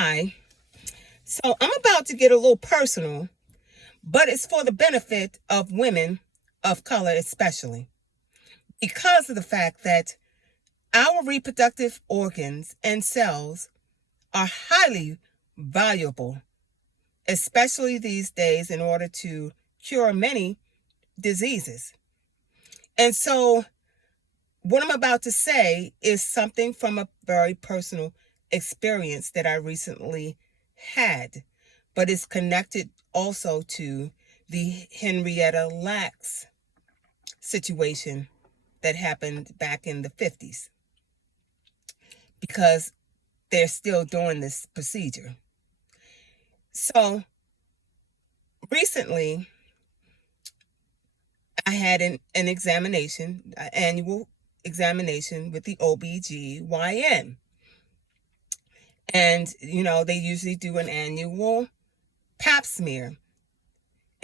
Hi. So I'm about to get a little personal, but it's for the benefit of women of color, especially because of the fact that our reproductive organs and cells are highly valuable, especially these days, in order to cure many diseases. And so, what I'm about to say is something from a very personal experience that I recently had, but it's connected also to the Henrietta Lax situation that happened back in the 50s, because they're still doing this procedure. So recently, I had an examination, an annual examination with the OBGYN. And, they usually do an annual pap smear.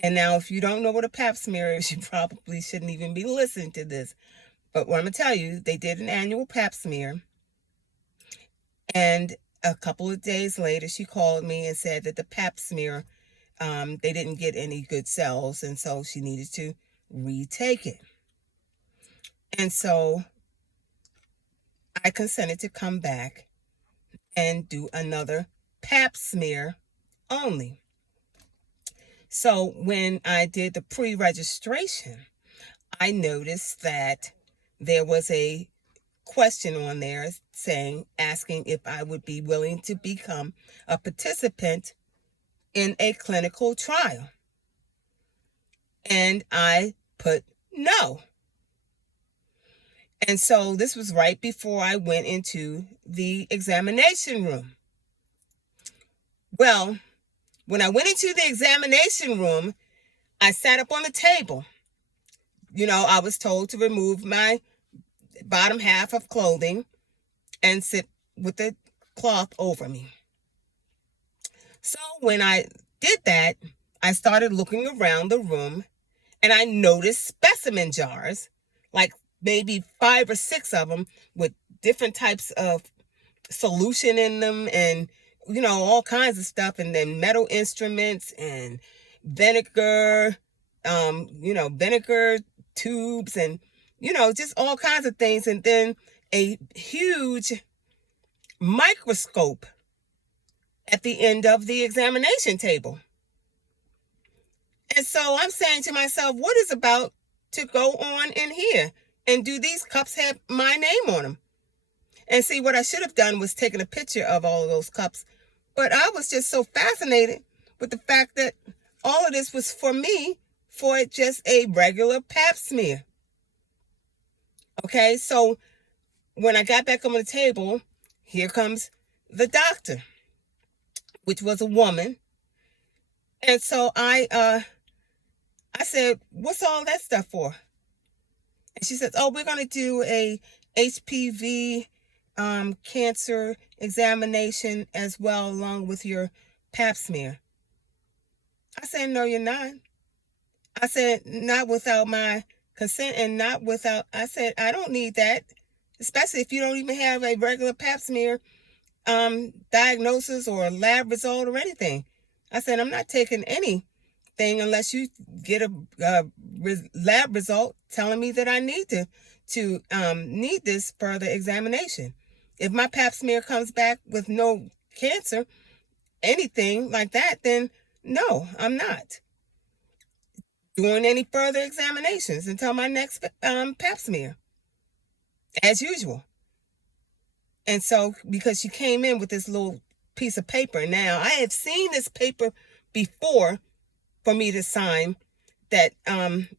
And now, if you don't know what a pap smear is, you probably shouldn't even be listening to this. But what I'm going to tell you, they did an annual pap smear. And a couple of days later, she called me and said that the pap smear, they didn't get any good cells. And so she needed to retake it. And so I consented to come back and do another pap smear only. So when I did the pre-registration, I noticed that there was a question on there asking if I would be willing to become a participant in a clinical trial. And I put no. And so this was right before I went into the examination room. Well, when I went into the examination room, I sat up on the table. I was told to remove my bottom half of clothing and sit with the cloth over me. So when I did that, I started looking around the room and I noticed specimen jars, like maybe 5 or 6 of them with different types of solution in them and, all kinds of stuff. And then metal instruments and vinegar, vinegar tubes and, just all kinds of things. And then a huge microscope at the end of the examination table. And so I'm saying to myself, what is about to go on in here? And do these cups have my name on them? And see, what I should have done was taken a picture of all of those cups. But I was just so fascinated with the fact that all of this was for me, for just a regular pap smear. Okay, so when I got back on the table, here comes the doctor, which was a woman. And so I said, what's all that stuff for? And she says, oh, we're going to do a HPV cancer examination as well, along with your pap smear. I said, no, you're not. I said, not without my consent and not without, I said, I don't need that, especially if you don't even have a regular pap smear diagnosis or lab result or anything. I said, I'm not taking anything unless you get a lab result telling me that I need to need this further examination. If my pap smear comes back with no cancer, anything like that, then no, I'm not doing any further examinations until my next pap smear, as usual. And so, because she came in with this little piece of paper, now I have seen this paper before for me to sign that,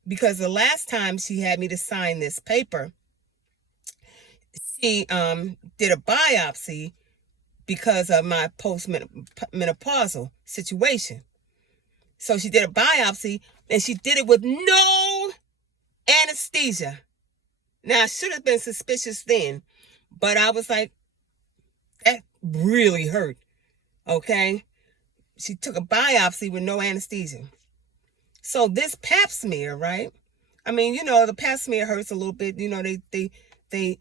because the last time she had me to sign this paper, she did a biopsy because of my postmenopausal situation. So she did a biopsy and she did it with no anesthesia. Now, I should have been suspicious then, but I was like, that really hurt. Okay? She took a biopsy with no anesthesia. So this pap smear, right? I mean, the pap smear hurts a little bit. They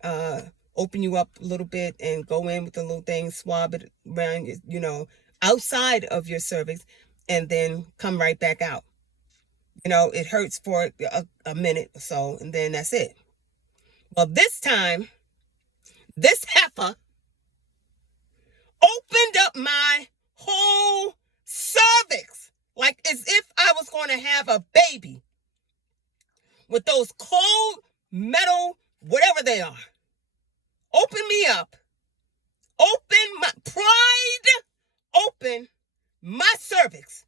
open you up a little bit and go in with the little thing, swab it around, outside of your cervix, and then come right back out. It hurts for a minute or so, and then that's it. Well, this time, this heifer opened up my whole cervix, like as if I was going to have a baby, with those cold metal, whatever they are. Open me up. Open my cervix.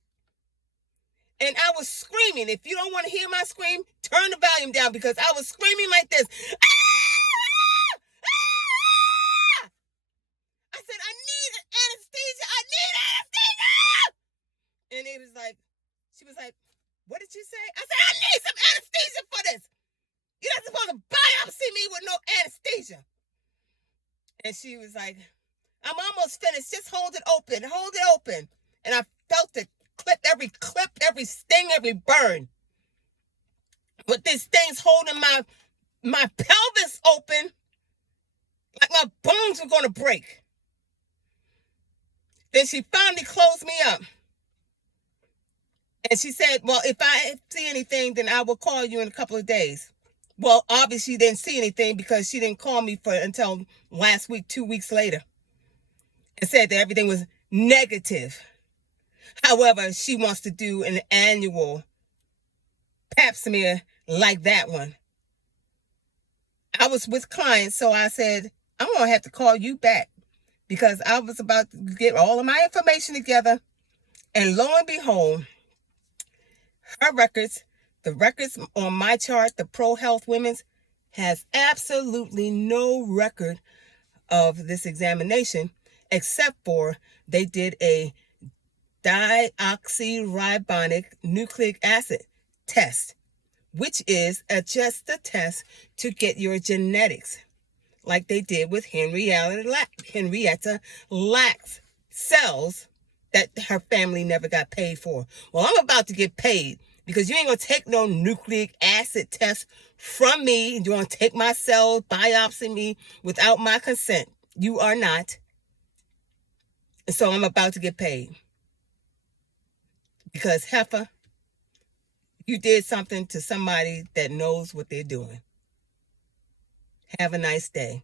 And I was screaming. If you don't want to hear my scream, turn the volume down, because I was screaming like this. I said, I need anesthesia. I need anesthesia. And she was like, what did you say? I said, I need some anesthesia for this. You're not supposed to biopsy me with no anesthesia. And she was like, I'm almost finished. Just hold it open. Hold it open. And I felt it clip, every sting, every burn. With these things holding my pelvis open, like my bones were going to break. Then she finally closed me up. And she said, well, if I see anything, then I will call you in a couple of days. Well, obviously she didn't see anything, because she didn't call me until last week, 2 weeks later, and said that everything was negative. However, she wants to do an annual pap smear like that one. I was with clients, so I said, I'm going to have to call you back, because I was about to get all of my information together. And lo and behold, her records, the records on my chart, the Pro Health Women's, has absolutely no record of this examination, except for they did a deoxyribonic nucleic acid test, which is just a test to get your genetics, like they did with Henrietta Lax cells that her family never got paid for. Well, I'm about to get paid, because you ain't going to take no nucleic acid test from me. You want to take my cells, biopsy me without my consent. You are not. And so I'm about to get paid. Because, heifer, you did something to somebody that knows what they're doing. Have a nice day.